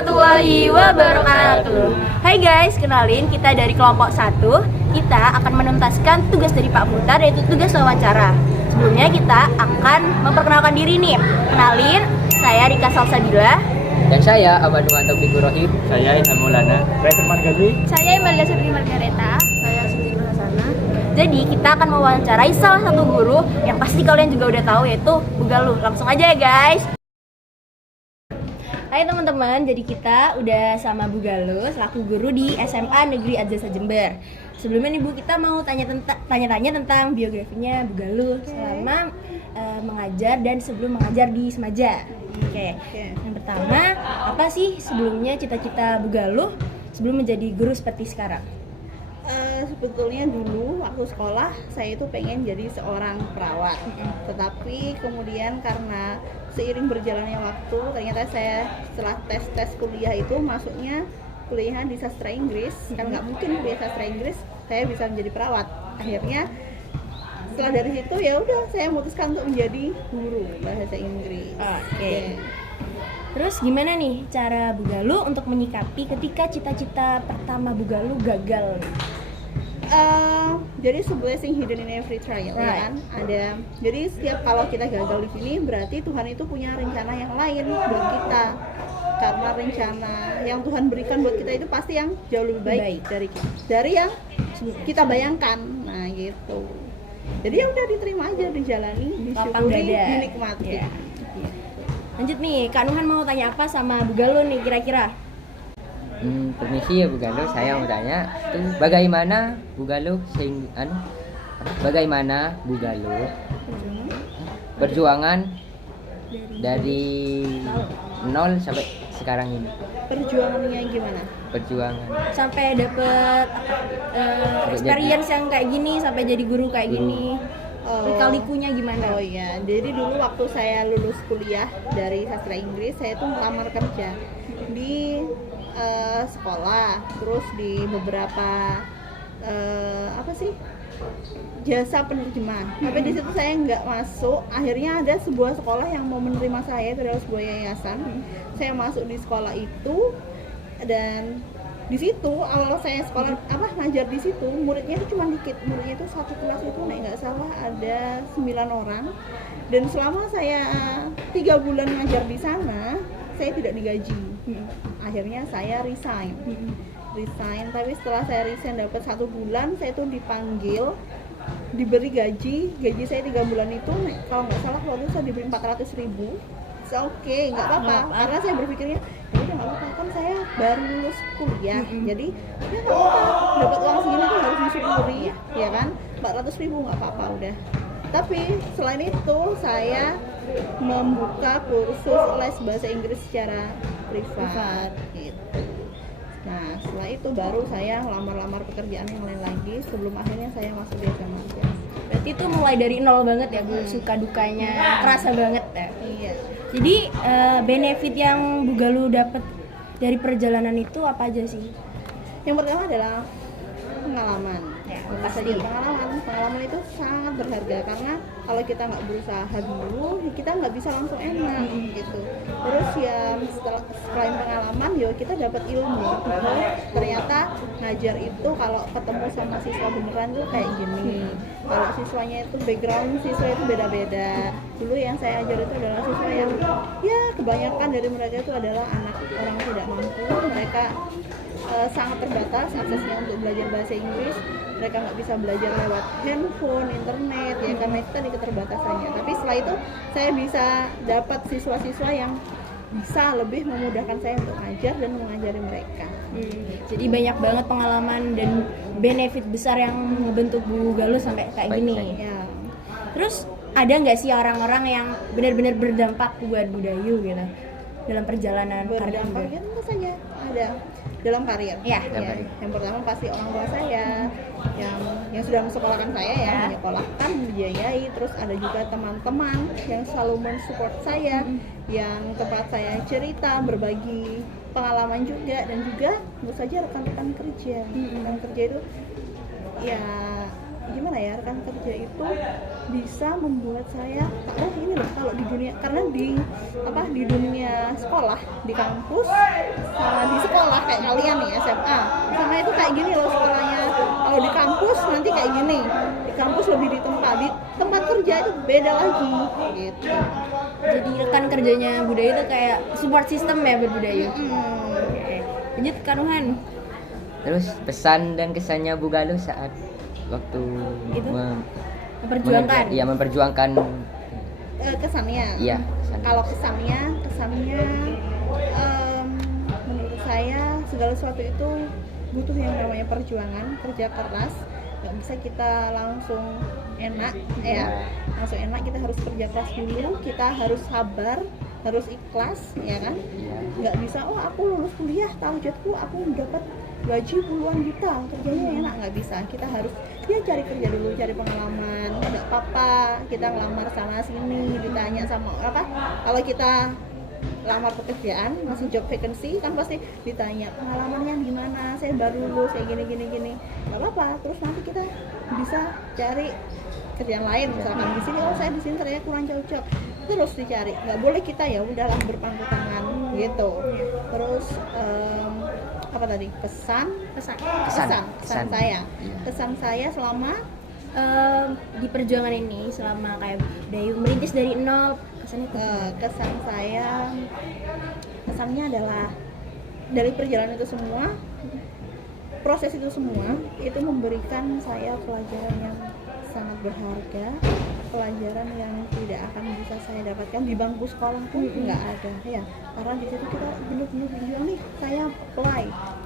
warahmatullahi wabarakatuh. Hai guys, kenalin kita dari kelompok 1. Kita akan menuntaskan tugas dari Pak Muhtar, yaitu tugas wawancara. Sebelumnya kita akan memperkenalkan diri nih. Kenalin, saya Rika Salsabila. Dan saya Ahmad Taufik Rohim. Saya Ilham Maulana. Referman Gazi. Saya Imelda Sri Margareta. Saya Siti Nurhasana. Jadi kita akan mewawancarai salah satu guru yang pasti kalian juga udah tahu, yaitu Bu Galuh. Langsung aja ya guys. Hai teman-teman, jadi kita udah sama Bu Galuh selaku guru di SMA Negeri Adjasa Jember. Sebelumnya nih Bu, kita mau tanya-tanya tentang biografinya Bu Galuh selama mengajar dan sebelum mengajar di Semaja. Oke. Yang pertama, apa sih sebelumnya cita-cita Bu Galuh sebelum menjadi guru seperti sekarang? Sebetulnya dulu waktu sekolah saya itu pengen jadi seorang perawat, tetapi kemudian karena seiring berjalannya waktu ternyata saya setelah tes kuliah itu masuknya kuliah di sastra Inggris, kan nggak mungkin kuliah sastra Inggris saya bisa menjadi perawat. Akhirnya setelah dari situ ya udah saya memutuskan untuk menjadi guru bahasa Inggris. Oke. Terus gimana nih cara Bu Galuh untuk menyikapi ketika cita-cita pertama Bu Galuh gagal? Jadi blessing hidden in every trial, ya kan? Ada. Jadi setiap kalau kita gagal di sini berarti Tuhan itu punya rencana yang lain buat kita. Karena rencana yang Tuhan berikan buat kita itu pasti yang jauh lebih baik dari yang kita bayangkan. Nah, gitu. Jadi ya udah diterima aja, dijalani, disyukuri, dinikmati. Yeah. Lanjut nih, Kak Nuhan mau tanya apa sama Bu Galuh nih kira-kira? Permisi ya Bu Galuh, saya mau tanya bagaimana Bu Galuh perjuangan dari nol sampai sekarang ini? Perjuangannya gimana? Perjuangan Sampai dapet experience yang kayak gini, sampai jadi guru kayak gini. Lika-likunya gimana? Oh iya, jadi dulu waktu saya lulus kuliah dari sastra Inggris, saya tuh melamar kerja di sekolah, terus di beberapa jasa penerjemah. Tapi di situ saya nggak masuk. Akhirnya ada sebuah sekolah yang mau menerima saya, itu adalah sebuah yayasan. Saya masuk di sekolah itu dan di situ awal saya ngajar di situ muridnya itu cuma dikit. Muridnya itu satu kelas itu nggak salah ada 9 orang. Dan selama saya 3 bulan ngajar di sana, saya tidak digaji. Akhirnya saya resign. Tapi setelah saya resign dapat 1 bulan, saya tuh dipanggil, diberi gaji saya 3 bulan itu kalau nggak salah waktu itu saya diberi 400.000. Oke, nggak apa-apa, karena saya berpikirnya ya udah nggak apa-apa, kan saya baru lulus kuliah, jadi ya nggak apa-apa, dapat uang segini tuh harus disyukuri, ya kan, 400.000 nggak apa-apa udah. Tapi selain itu saya membuka kursus les bahasa Inggris secara privat gitu. Nah setelah itu baru saya lamar-lamar pekerjaan yang lain lagi sebelum akhirnya saya masuk di SMA. Berarti itu mulai dari nol banget ya Bu, suka dukanya kerasa banget ya. Iya. Jadi benefit yang Bu Galuh dapat dari perjalanan itu apa aja sih? Yang pertama adalah pengalaman. Pengalaman itu sangat berharga karena kalau kita nggak berusaha dulu, kita nggak bisa langsung enak gitu. Terus ya selain pengalaman, ya kita dapat ilmu. Ternyata ngajar itu kalau ketemu sama siswa beneran tuh kayak gini. Kalau siswanya itu background siswa itu beda-beda. Dulu yang saya ajar itu adalah siswa yang ya kebanyakan dari mereka itu adalah anak orang tidak mampu. Mereka sangat terbatas aksesnya untuk belajar bahasa Inggris. Mereka nggak bisa belajar lewat handphone, internet, ya karena itu tadi keterbatasannya. Tapi setelah itu saya bisa dapat siswa-siswa yang bisa lebih memudahkan saya untuk ngajar dan mengajari mereka. Jadi banyak banget pengalaman dan benefit besar yang membentuk Bu Galuh sampai kayak gini. Ya. Terus ada nggak sih orang-orang yang benar-benar berdampak buat Bu Galuh gitu dalam perjalanan karir? Berdampaknya tentu saja ada dalam karir. Ya. Yang pertama pasti orang tua saya yang sudah mensekolahkan saya ya, menyekolahkan, membiayai. Terus ada juga teman-teman yang selalu mensupport saya, yang tempat saya cerita, berbagi pengalaman juga, dan juga tentu saja rekan-rekan kerja. Rekan kerja itu ya gimana ya, rekan kerja itu bisa membuat saya oh ini loh kalau di dunia, karena di dunia sekolah, di kampus sama di sekolah kayak kalian nih SMA sama itu kayak gini loh sekolahnya. Kalau di kampus nanti kayak gini, di kampus lebih di tempat kerja itu beda lagi gitu. Jadi rekan kerjanya Budaya itu kayak support system ya buat Budaya. Oke. Lanjut Kanuhan. Terus pesan dan kesannya Bu Galuh saat waktu Itu? Memperjuangkan. Iya, memperjuangkan. Kesannya. Iya, kesannya. Kalau kesannya menurut saya segala sesuatu itu butuh yang namanya perjuangan, kerja keras. Nggak bisa kita langsung enak langsung enak, kita harus kerja keras dulu, kita harus sabar, harus ikhlas, ya kan? Iya. Nggak bisa aku lulus kuliah targetku aku dapat gaji puluhan juta kerjanya enak, nggak bisa. Kita harus cari kerja dulu, cari pengalaman. Nggak apa-apa kita ngelamar sana sini, ditanya sama kalau kita lamar pekerjaan masih job vacancy kan pasti ditanya pengalamannya gimana, saya baru lulus kayak gini nggak apa-apa. Terus nanti kita bisa cari kerjaan lain, misalkan di sini saya di sini ternyata kurang cocok, terus dicari. Nggak boleh kita ya udahlah berpangku tangan gitu. Terus apa tadi, pesan saya Iya. Kesan saya selama Di perjuangan ini selama kayak Dayu merintis dari nol, kesannya kesannya adalah dari perjalanan itu semua, proses itu semua itu memberikan saya pelajaran yang sangat berharga, pelajaran yang tidak akan bisa saya dapatkan di bangku sekolah pun nggak ada ya, karena di situ kita benar-benar berjuang nih. Saya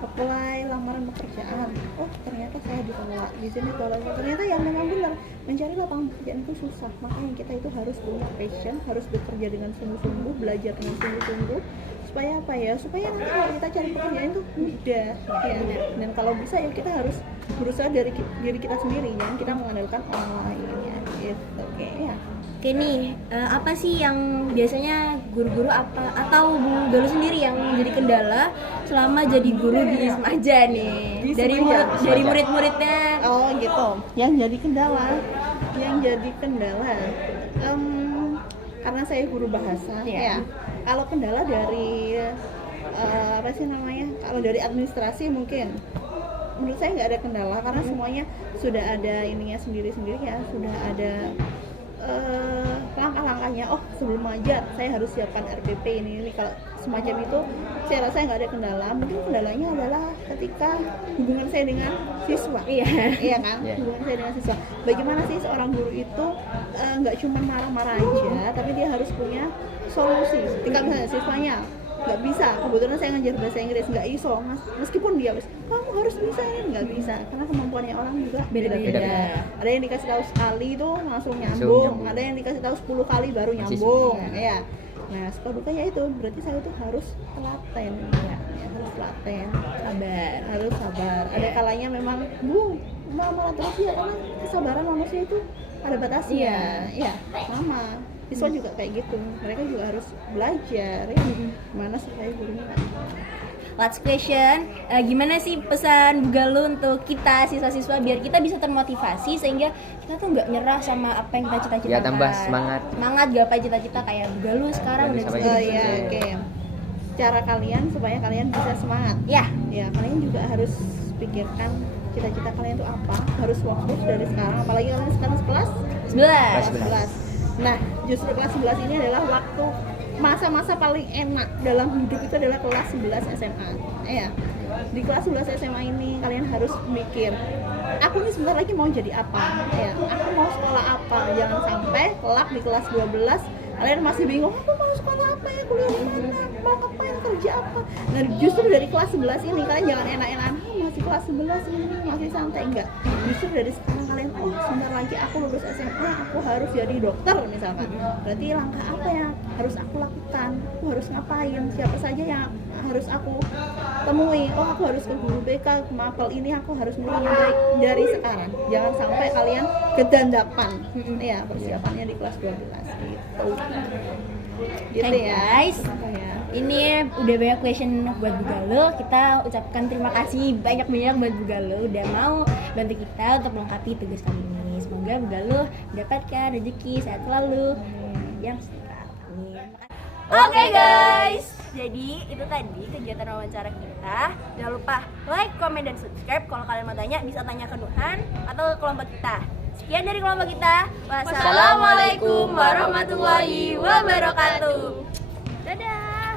apply lamaran pekerjaan, oh ternyata saya ditolak, di sini ditolak, ternyata yang memang benar mencari lapangan pekerjaan itu susah. Makanya kita itu harus punya passion, harus bekerja dengan sungguh-sungguh, belajar dengan sungguh-sungguh, supaya supaya nanti kalau kita cari pekerjaan itu mudah ya. Dan kalau bisa ya kita harus berusaha dari diri kita sendiri, jangan kita mengandalkan orang lain ya gitu. Oke ya. Oke nih, apa sih yang biasanya guru-guru atau Bu Galuh sendiri yang jadi kendala selama jadi guru di Ismaja nih? Di Dari Ismaja. dari murid-muridnya. Oh gitu. Yang jadi kendala, karena saya guru bahasa ya. Kalau kendala dari kalau dari administrasi mungkin menurut saya nggak ada kendala, karena semuanya sudah ada ininya sendiri-sendiri ya, sudah ada langkah-langkahnya. Oh sebelum aja saya harus siapkan RPP ini. Kalau semacam itu saya rasa nggak ada kendala. Mungkin kendalanya adalah ketika hubungan saya dengan siswa. Iya kan? Yeah. Hubungan saya dengan siswa. Bagaimana sih seorang guru itu nggak cuma marah-marah aja, tapi dia harus punya solusi. Ketika misalnya siswanya nggak bisa, kebetulan saya ngajar bahasa Inggris, nggak iso, meskipun dia kamu harus bisa ini, nggak bisa, karena kemampuannya orang juga beda-beda. Ada yang dikasih tahu sekali itu langsung nyambung, ada yang dikasih tahu 10 kali baru nyambung ya. Nah suka dukanya itu berarti saya tuh harus telaten ya, harus sabar. Ada kalanya memang malah terus ya, karena kesabaran manusia itu ada batasnya ya, sama siswa juga kayak gitu, mereka juga harus belajar ya, gimana supaya gurunya. Last question, gimana sih pesan Bu Galuh untuk kita siswa-siswa biar kita bisa termotivasi sehingga kita tuh nggak nyerah sama apa yang kita cita-citakan. Ya tambah semangat gapai cita-cita kayak Bu Galuh sekarang udah bisa jadi Oke. Cara kalian supaya kalian bisa semangat. Ya, kalian juga harus pikirkan cita-cita kalian itu apa, harus fokus dari sekarang, apalagi kalian sekarang kelas 11. Nah, justru kelas 11 ini adalah waktu masa-masa paling enak dalam hidup itu adalah kelas 11 SMA. Ya. Di kelas 11 SMA ini kalian harus mikir, aku nih sebentar lagi mau jadi apa? Ya, aku mau sekolah apa? Jangan sampai kelak di kelas 12 kalian masih bingung, aku mau sekolah apa ya, kuliah di mana, mau ngapain, kerja apa. Nah, justru dari kelas 11 ini kalian jangan enak-enakan, masih kelas 11 ini masih santai, enggak. Justru dari sekarang kalian, sebentar lagi aku lulus SMA, aku harus jadi dokter misalkan. Berarti langkah apa yang harus aku lakukan? Aku harus ngapain? Siapa saja yang harus aku temui? Oh, aku harus ke guru BK, ke mapel ini aku harus mulai baik dari sekarang. Jangan sampai kalian kedandapan. Ya, persiapannya di kelas 12 gitu. Gitu Oke, ya. guys. Apa ya? Ini udah banyak question buat Bu Galuh. Kita ucapkan terima kasih banyak-banyak buat Bu Galuh udah mau bantu kita untuk melengkapi tugas kali ini. Semoga Bu Galuh mendapatkan rezeki sehat selalu yang sehat. Amin. Oke guys, jadi itu tadi kegiatan wawancara kita. Jangan lupa like, komen, dan subscribe. Kalau kalian mau tanya, bisa tanya ke Nuhan atau ke kelompok kita. Sekian dari kelompok kita. Wassalamualaikum warahmatullahi wabarakatuh. Dadah.